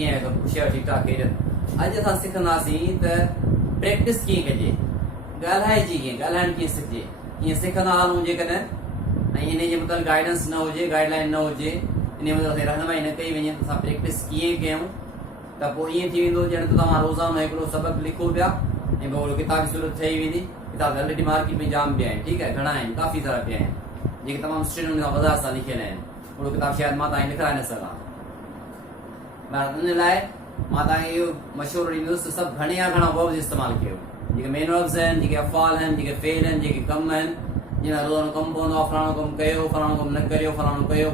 कीअं आहे पुछियो ठीक ठाक कयो। अॼु असां सिखंदासीं त प्रैक्टिस कीअं कजे, ॻाल्हाइजी कीअं, ॻाल्हाइण कीअं सिखजे। ईअं सिखंदा हलूं जेकॾहिं ऐं इन जे मतिलबु गाइडेंस न हुजे, गाइडलाइन न हुजे, इन मतिलबु रहनुमाई न कई वञे त असां प्रैक्टिस कीअं कयूं त पोइ ईअं थी वेंदो ॼण त तव्हां रोज़ानो हिकिड़ो सबक़ु लिखो पिया ऐं पोइ किताब जी ज़रूरत ठही वेंदी। किताब ऑलरेडी मार्केट में जाम पिया आहिनि, ठीकु आहे, घणा आहिनि, काफ़ी सारा पिया आहिनि जेके तमामु सुठे नमूने सां वज़ाहत सां लिखियल आहिनि। उहो किताब शायदि मां तव्हांखे लिखाए न सघां। इन लाइ मां तव्हांखे इहो मशवरो ॾींदुसि त सभु घणे या घणा वर्ब्स इस्तेमालु कयो, जेके मेन वर्ब्स आहिनि, जेके अफ़आल आहिनि, जेके फ़ेल आहिनि, जेके कम आहिनि। जीअं रोज़ानो कमु पवंदो आहे, फलाणो कमु कयो, फलाणो कमु न करियो, फलाणो कयो।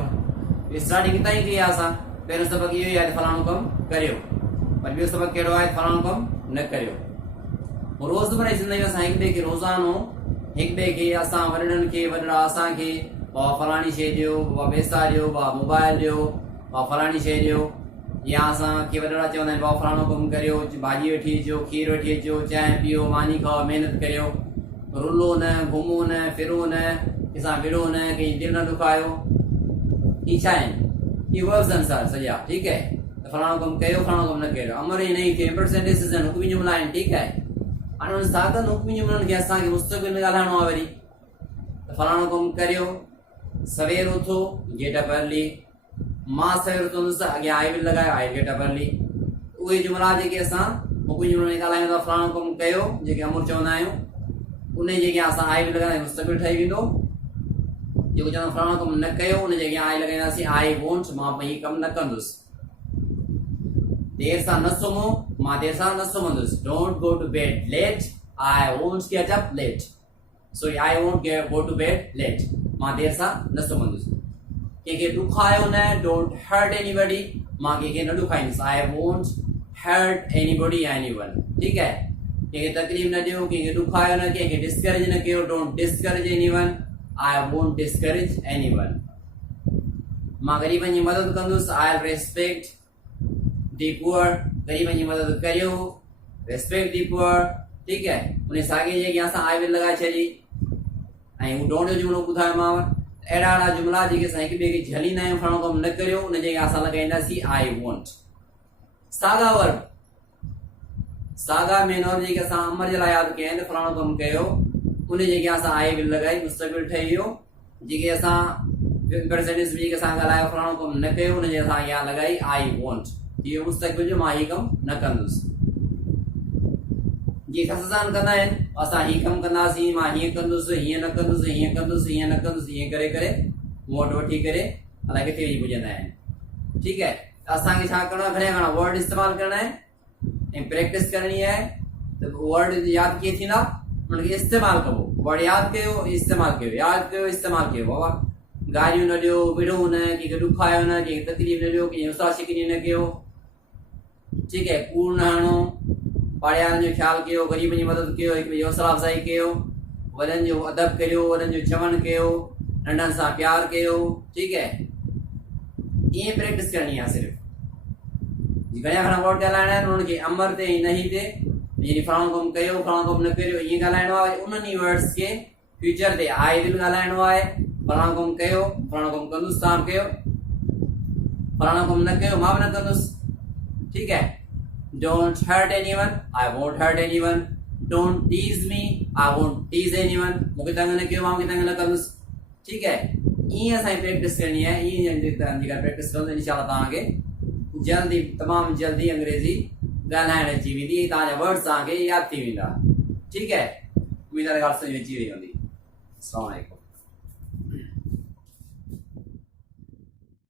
स्टार्टिंग हितां ई कई आहे असां। पहिरियों सबक़ु इहो ई आहे त फलाणो कमु करियो, पर ॿियो सबक़ु कहिड़ो आहे, फलाणो कमु न करियो। रोज़मर्रा जी ज़िंदगी में असां हिक ॿिए खे रोज़ानो हिक ॿिए खे, असां वॾनि खे, वॾड़ा असांखे बाबा फलाणी शइ ॾियो, बाबा पैसा ॾियो, बाबा मोबाइल ॾियो, बाबा फलाणी शइ ॾियो, या असांखे वॾड़ा चवंदा आहिनि बाबा फलाणो कमु करियो, भाॼी वठी अचो, खीर वठी अचो, चांहि पीओ, मानी खाओ, महिनत करियो, रुलो न, घुमो न, फिरो न, कंहिंसां विड़ो न, कंहिं दिलि न दुखायो। ही छा आहिनि, ही वर्ब्स आहिनि सॼा, ठीकु आहे। त फलाणो कमु कयो, फलाणो कमु न कयो, अमर ई न ई थिए, इम्पॉर्टेंट सेंटेंसेस आहिनि, हुक्मी जुमिला आहिनि, ठीकु आहे। हाणे हुन सादनि हुक्मी जुमिलनि खे असांखे मुस्तक़बिल में ॻाल्हाइणो आहे वरी। त फलाणो कमु करियो, सवेर उथो, गेट अप अर्ली, मां सवेर उथंदुसि, अॻियां आई विल लॻायो, आई गेट अप अर्ली। उहे जुमिला जेके असां हुक्मी जुमिलनि में ॻाल्हायूं था, फलाणो कमु कयो जेके अमर चवंदा आहियूं, उन जे अॻियां असां आई विल लॻाईंदासीं, मुस्तक़बिल ठही वेंदो। जेको चवंदा फलाणो कमु न कयो, उन जे अॻियां आई लॻाईंदासीं, आई वोंट, मां हीउ कमु न कंदुसि। देर सां न सुम्हो, मां देर सां न सुम्हंदुसि। Don't go to bed late, I won't get up late. Sorry, I won't go to bed late, मां देर सां न सुम्हंदुसि। कंहिंखे ॾुखायो न, डोंट हर्ट एनीबडी, मां कंहिंखे न ॾुखाईंदुसि। I won't hurt anybody anyone, ठीकु आहे। कंहिंखे तकलीफ़ न ॾियो, कंहिंखे ॾुखायो न, कंहिंखे डिस्करेज न कयो, don't discourage anyone, I won't discourage anyone. मां ग़रीबनि जी मदद कंदुसि, आई रेस्पेक्ट दी पुअर, ग़रीबनि जी मदद करियो, रेस्पेक्ट दी पुअर, ठीकु आहे। उन साॻे जे अॻियां असां आई विल लॻाए छॾी ऐं हू डोंट जो जुमिलो ॿुधायोमांव। अहिड़ा अहिड़ा जुमिला जेके असां हिक ॿिए खे झलींदा आहियूं, फलाणो कमु न करियो, उन जे अॻियां असां लॻाईंदासीं आई वोंट। साॻा वर्ब, साॻा मेन वर्ब जेके असां अमर जे लाइ यादि कया आहिनि, फलाणो कमु कयो, उन जे अॻियां असां आई विल लॻाई, मुस्तक़बिल ठही वियो। जेके असां सेंटेंस में जेके असां ॻाल्हायो, फलाणो कमु न कयो, उन जे असां अॻियां लॻाई आई वोंट, इहो मुस्तक़बिल जो, मां हीउ कमु न कंदुसि। जीअं खससान कंदा आहिनि, असां हीउ कमु कंदासीं, मां हीअं कंदुसि, हीअं न कंदुसि, हीअं कंदुसि, हीअं न कंदुसि, हीअं करे करे मूं वटि वठी करे अलाए किथे वञी पुॼंदा आहिनि, ठीकु आहे। त असांखे छा करिणो आहे, घणे घणा वर्ड इस्तेमालु करणा आहिनि ऐं प्रैक्टिस करणी आहे। त वर्ड यादि कीअं थींदा, उनखे इस्तेमालु कबो। वर्ड यादि कयो, इस्तेमालु कयो, यादि कयो, इस्तेमालु कयो। बाबा गारियूं न ॾियो, विड़ो न, कंहिंखे ॾुखायो न, कंहिंखे तकलीफ़ न ॾियो, कंहिंजी उसा शिकनी न कयो, ठीकु आहे। कूड़ न हणो, पाड़ेवारनि जो ख़्यालु कयो, ग़रीबनि जी मदद कयो, हिक ॿिए जी हौसला अफ़ज़ाई कयो, वॾनि जो अदब करियो, वॾनि जो चवणु कयो, नंढनि सां प्यारु कयो, ठीकु आहे। ईअं प्रैक्टिस करणी आहे सिर्फ़ु। घणा घणा वर्ड ॻाल्हाइणा आहिनि, उन्हनि खे अमर ते ऐं नही ते, यानी फलाणो कमु कयो, फलाणो कमु न करियो, ईअं ॻाल्हाइणो आहे। उन्हनि वर्ड्स खे फ्यूचर ते आई विल ॻाल्हाइणो आहे। फलाणो कमु कयो, फलाणो कमु कंदुसि, तव्हां कयो, फलाणो कमु न कयो, मां बि न कंदुसि, ठीकु आहे। Don't hurt anyone, I won't hurt anyone. Don't tease me, I won't tease anyone. मूंखे तंग न कयो, मां मूंखे तंग न कंदुसि, ठीकु आहे। ईअं असांजी प्रैक्टिस करणी आहे। ईअं जेका प्रैक्टिस कंदो इंशाअल्लाह तव्हांखे जल्दी, तमामु जल्दी अंग्रेज़ी ॻाल्हाइण अची वेंदी, तव्हांजा वर्ड्स तव्हांखे यादि थी वेंदा, ठीकु आहे। उमेद आहे ॻाल्हि सम्झ में अची वई हूंदी। अस्सलामु अलैकुम।